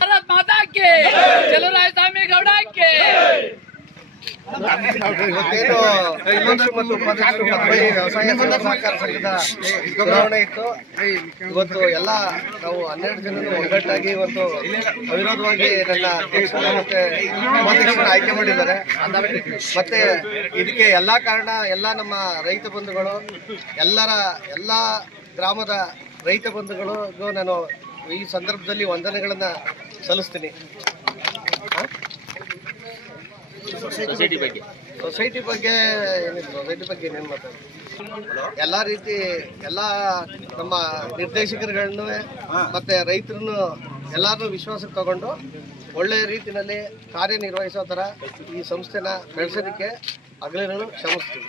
भारत माता के चलरायस्वामी गौಡ के ಇವತ್ತೇನು ಮತ್ತು ಉಪಾಧ್ಯಕ್ಷರು ವ್ಯವಸಾಯ ಸಹಕಾರ ಸಂಘದ ಚುನಾವಣೆ ಇತ್ತು. ಇವತ್ತು ಎಲ್ಲ ನಾವು 12 ಜನರು ಒಗ್ಗಟ್ಟಾಗಿ ಇವತ್ತು ಅವಿರೋಧವಾಗಿ ನನ್ನ ಅಧ್ಯಕ್ಷರನ್ನ ಮತ್ತೆ ಉಪಾಧ್ಯಕ್ಷರನ್ನ ಆಯ್ಕೆ ಮಾಡಿದ್ದಾರೆ. ಮತ್ತೆ ಇದಕ್ಕೆ ಎಲ್ಲ ಕಾರಣ ಎಲ್ಲ ನಮ್ಮ ರೈತ ಬಂಧುಗಳು, ಎಲ್ಲ ಗ್ರಾಮದ ರೈತ ಬಂಧುಗಳಿಗೂ ನಾನು ಈ ಸಂದರ್ಭದಲ್ಲಿ ವಂದನೆಗಳನ್ನು ಸಲ್ಲಿಸ್ತೀನಿ. ಸೊಸೈಟಿ ಬಗ್ಗೆ ಏನೇನು ಮಾತಾಡೋದು, ಎಲ್ಲ ನಮ್ಮ ನಿರ್ದೇಶಕರುಗಳನ್ನು ಮತ್ತೆ ರೈತರನ್ನು ಎಲ್ಲರನ್ನೂ ವಿಶ್ವಾಸಕ್ಕೆ ತಗೊಂಡು ಒಳ್ಳೆಯ ರೀತಿಯಲ್ಲಿ ಕಾರ್ಯನಿರ್ವಹಿಸೋ ಥರ ಈ ಸಂಸ್ಥೆನ ಬೆಳೆಸೋದಕ್ಕೆ ಹಗಲಿರುಳು ಶ್ರಮಿಸ್ತೀವಿ.